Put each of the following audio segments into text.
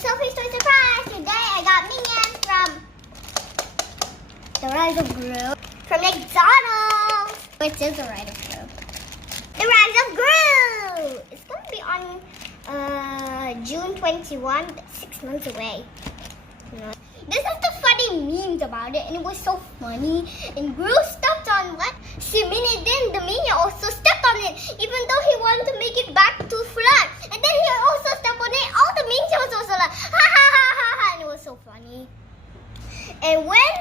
Sofie's Toy Surprise! Today I got minions from The Rise of Gru. From McDonald's! Which is The Rise of Gru. The Rise of Gru! It's going to be on June 21, 6 months away. This is the funny memes about it, and it was so funny. And Gru stepped on what? Simini, then the minion also stepped on it, even though he wanted to make it back to flat. And then he also stepped on it. All the minions also like, ha ha ha ha ha, and it was so funny. And when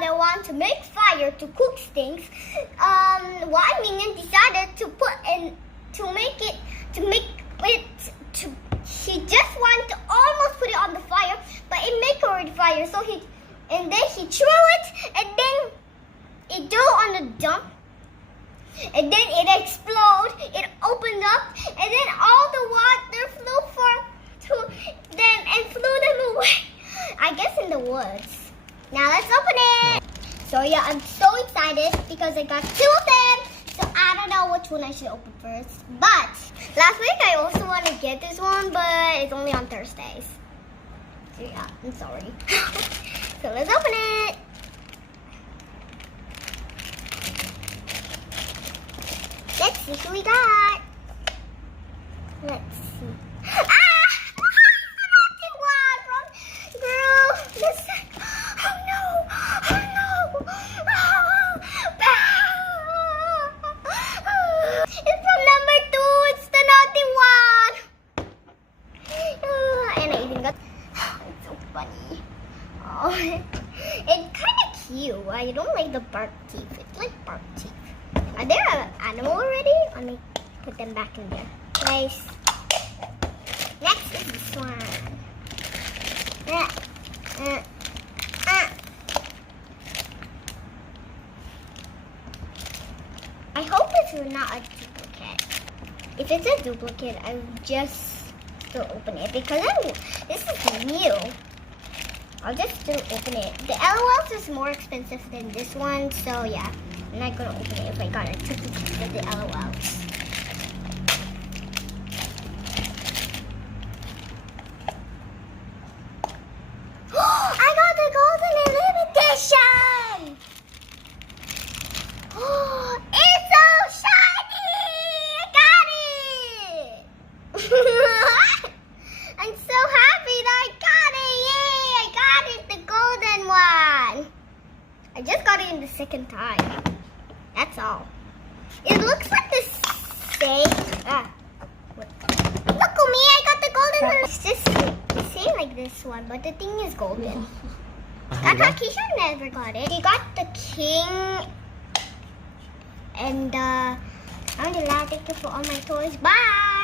they want to make fire to cook things, one minion decided to put in he just wanted to almost put it on the fire, but it make already fire. So then he threw it, and then it threw on the dump, and then it exploded. It opened up, and then all the water flew flew them away. I guess in the woods. Now let's open it. So yeah, I'm so excited because I got 2 of them. So I don't know which one I should open first. But last week I also want to get this one, but it's only on Thursdays. So yeah, I'm sorry. So let's open it. Let's see who we got. Let's see. It's kind of cute. I don't like the bark teeth. It's like bark teeth. Are there an animal already? Let me put them back in there. Nice. Next is this one. I hope it's not a duplicate. If it's a duplicate, I would just still open it because this is new. I'll just still open it. The LOLs is more expensive than this one, so yeah, I'm not gonna open it if I got a duplicate of the LOLs. I got the golden limitation! It's so shiny! I got it! I'm so happy that I got it! Yay! I got it, the golden one! I just got it in the second time. That's all. It looks like the same. Look at me! I got the golden one! It's just the same like this one, but the thing is golden. I thought Keisha never got it. She got the king and I'm the last for all my toys. Bye!